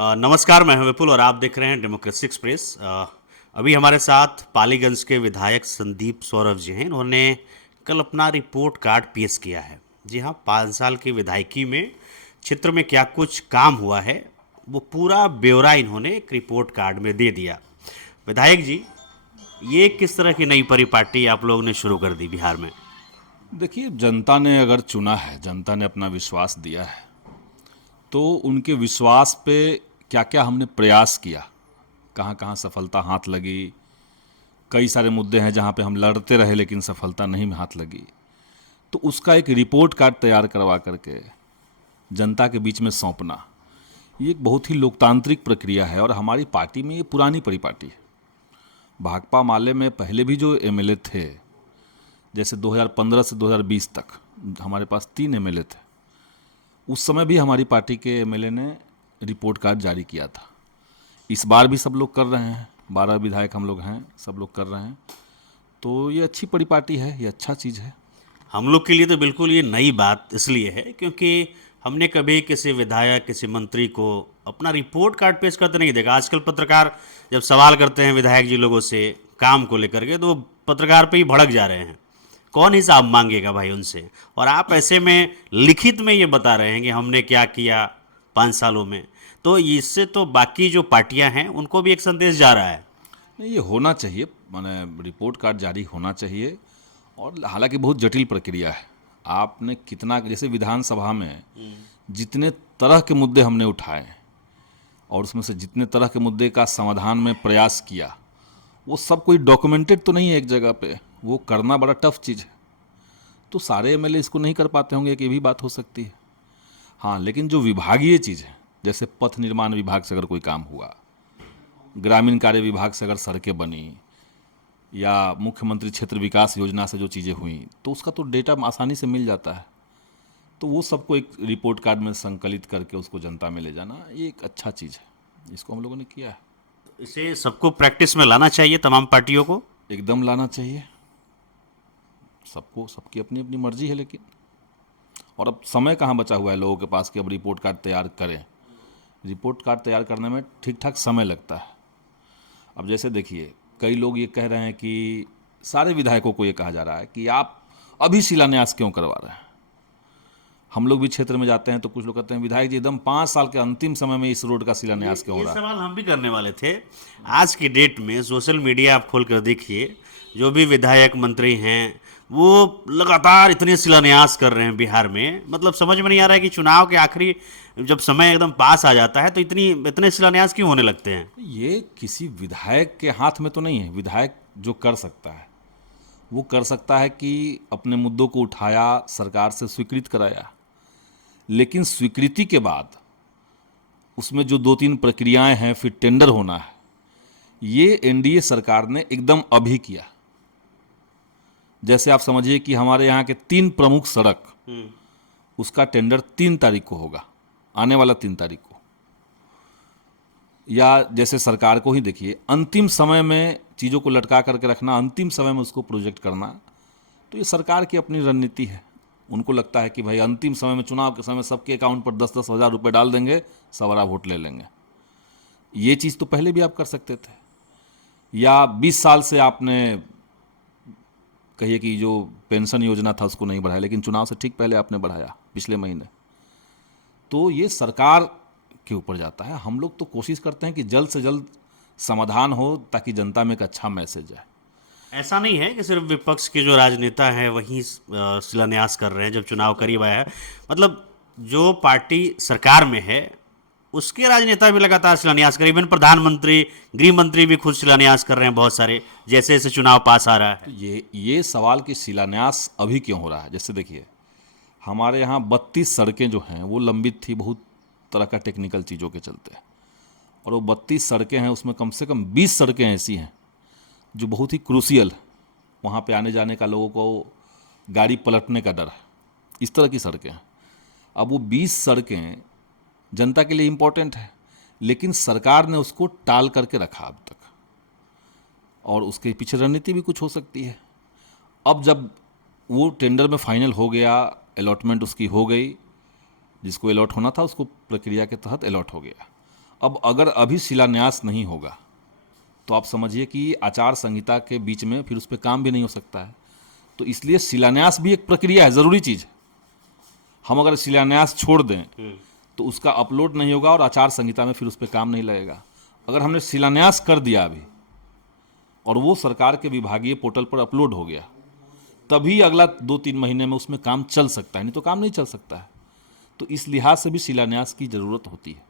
नमस्कार, मैं हूं विपुल और आप देख रहे हैं डेमोक्रेसी एक्सप्रेस। अभी हमारे साथ पालीगंज के विधायक संदीप सौरभ जी हैं। इन्होंने कल अपना रिपोर्ट कार्ड पेश किया है। जी हाँ, 5 साल की विधायकी में क्षेत्र में क्या कुछ काम हुआ है वो पूरा ब्यौरा इन्होंने एक रिपोर्ट कार्ड में दे दिया। विधायक जी, ये किस तरह की नई परिपाटी आप लोगों ने शुरू कर दी बिहार में? देखिए, जनता ने अगर चुना है, जनता ने अपना विश्वास दिया है, तो उनके विश्वास पे क्या क्या हमने प्रयास किया, कहाँ कहाँ सफलता हाथ लगी। कई सारे मुद्दे हैं जहाँ पे हम लड़ते रहे लेकिन सफलता नहीं हाथ लगी। तो उसका एक रिपोर्ट कार्ड तैयार करवा करके जनता के बीच में सौंपना, ये एक बहुत ही लोकतांत्रिक प्रक्रिया है और हमारी पार्टी में ये पुरानी परिपाटी है। भाकपा माले में पहले भी जो एमएलए थे, जैसे 2015 से 2020 तक हमारे पास 3 एमएलए थे, उस समय भी हमारी पार्टी के एमएलए ने रिपोर्ट कार्ड जारी किया था। इस बार भी सब लोग कर रहे हैं, 12 विधायक हम लोग हैं, सब लोग कर रहे हैं। तो ये अच्छी परिपाटी है, ये अच्छा चीज़ है। हम लोग के लिए तो बिल्कुल ये नई बात इसलिए है क्योंकि हमने कभी किसी विधायक, किसी मंत्री को अपना रिपोर्ट कार्ड पेश करते नहीं देखा। आजकल पत्रकार जब सवाल करते हैं विधायक जी लोगों से काम को लेकर के, तो वो पत्रकार पे ही भड़क जा रहे हैं। कौन हिसाब मांगेगा भाई उनसे? और आप ऐसे में लिखित में ये बता रहे हैं कि हमने क्या किया 5 सालों में, तो इससे तो बाकी जो पार्टियां हैं उनको भी एक संदेश जा रहा है। नहीं, ये होना चाहिए, माने रिपोर्ट कार्ड जारी होना चाहिए। और हालांकि बहुत जटिल प्रक्रिया है। आपने कितना, जैसे विधानसभा में जितने तरह के मुद्दे हमने उठाए और उसमें से जितने तरह के मुद्दे का समाधान में प्रयास किया, वो सब कोई डॉक्यूमेंटेड तो नहीं है एक जगह पे। वो करना बड़ा टफ चीज़ है। तो सारे एमएलए इसको नहीं कर पाते होंगे, एक ये भी बात हो सकती है। हाँ, लेकिन जो विभागीय चीज़ है, जैसे पथ निर्माण विभाग से अगर कोई काम हुआ, ग्रामीण कार्य विभाग से अगर सड़कें बनी, या मुख्यमंत्री क्षेत्र विकास योजना से जो चीज़ें हुई, तो उसका तो डेटा आसानी से मिल जाता है। तो वो सबको एक रिपोर्ट कार्ड में संकलित करके उसको जनता में ले जाना, ये एक अच्छा चीज़ है। इसको हम लोगों ने किया है। इसे सबको प्रैक्टिस में लाना चाहिए, तमाम पार्टियों को। एकदम लाना चाहिए। सबको, सबकी अपनी अपनी मर्जी है लेकिन। और अब समय कहाँ बचा हुआ है लोगों के पास कि अब रिपोर्ट कार्ड तैयार करें। रिपोर्ट कार्ड तैयार करने में ठीक ठाक समय लगता है। अब जैसे देखिए, कई लोग ये कह रहे हैं कि, सारे विधायकों को ये कहा जा रहा है कि आप अभी शिलान्यास क्यों करवा रहे हैं। हम लोग भी क्षेत्र में जाते हैं तो कुछ लोग कहते हैं, विधायक जी एकदम 5 साल के अंतिम समय में इस रोड का शिलान्यास क्यों हो ये रहा है। सवाल हम भी करने वाले थे। आज की डेट में सोशल मीडिया आप खोल कर देखिए, जो भी विधायक मंत्री हैं वो लगातार इतने शिलान्यास कर रहे हैं बिहार में। मतलब समझ में नहीं आ रहा है कि चुनाव के आखिरी जब समय एकदम पास आ जाता है तो इतने शिलान्यास क्यों होने लगते हैं? ये किसी विधायक के हाथ में तो नहीं है। विधायक जो कर सकता है, वो कर सकता है कि अपने मुद्दों को उठाया, सरकार से स्वीकृत कराया। लेकिन स्वीकृति के बाद उसमें जो 2-3 प्रक्रियाएं हैं, फिर टेंडर होना है, ये एनडीए सरकार ने एकदम अभी किया। जैसे आप समझिए कि हमारे यहाँ के 3 प्रमुख सड़क, उसका टेंडर 3 तारीख को होगा, आने वाला 3 तारीख को। या जैसे सरकार को ही देखिए, अंतिम समय में चीज़ों को लटका करके रखना, अंतिम समय में उसको प्रोजेक्ट करना, तो ये सरकार की अपनी रणनीति है। उनको लगता है कि भाई अंतिम समय में, चुनाव के समय सबके अकाउंट पर 10-10 हज़ार रुपये डाल देंगे, सवारा वोट ले लेंगे। ये चीज़ तो पहले भी आप कर सकते थे। या 20 साल से आपने, कहिए कि जो पेंशन योजना था उसको नहीं बढ़ाया, लेकिन चुनाव से ठीक पहले आपने बढ़ाया पिछले महीने। तो ये सरकार के ऊपर जाता है। हम लोग तो कोशिश करते हैं कि जल्द से जल्द समाधान हो, ताकि जनता में एक अच्छा मैसेज है। ऐसा नहीं है कि सिर्फ विपक्ष के जो राजनेता हैं वही शिलान्यास कर रहे हैं जब चुनाव करीब आया है। मतलब जो पार्टी सरकार में है उसके राजनेता भी लगातार शिलान्यास कर, इवन प्रधानमंत्री, गृह मंत्री भी खुद शिलान्यास कर रहे हैं बहुत सारे, जैसे जैसे चुनाव पास आ रहा तो है। ये सवाल कि शिलान्यास अभी क्यों हो रहा है, जैसे देखिए, हमारे यहाँ 32 सड़कें जो हैं वो लंबित थी, बहुत तरह का टेक्निकल चीज़ों के चलते। और वो 32 सड़कें हैं, उसमें कम से कम 20 सड़कें ऐसी हैं जो बहुत ही क्रूसियल, वहाँ पे आने जाने का, लोगों को गाड़ी पलटने का डर है, इस तरह की सड़कें हैं। अब वो 20 सड़कें जनता के लिए इम्पोर्टेंट है, लेकिन सरकार ने उसको टाल करके रखा अब तक। और उसके पीछे रणनीति भी कुछ हो सकती है। अब जब वो टेंडर में फाइनल हो गया, अलॉटमेंट उसकी हो गई, जिसको अलॉट होना था उसको प्रक्रिया के तहत अलॉट हो गया, अब अगर अभी शिलान्यास नहीं होगा तो आप समझिए कि आचार संहिता के बीच में फिर उस पर काम भी नहीं हो सकता है। तो इसलिए शिलान्यास भी एक प्रक्रिया है, ज़रूरी चीज़ है। हम अगर शिलान्यास छोड़ दें तो उसका अपलोड नहीं होगा और आचार संहिता में फिर उस पर काम नहीं लगेगा। अगर हमने शिलान्यास कर दिया अभी और वो सरकार के विभागीय पोर्टल पर अपलोड हो गया, तभी अगला 2-3 महीने में उसमें काम चल सकता है, नहीं तो काम नहीं चल सकता है। तो इस लिहाज से भी शिलान्यास की ज़रूरत होती है।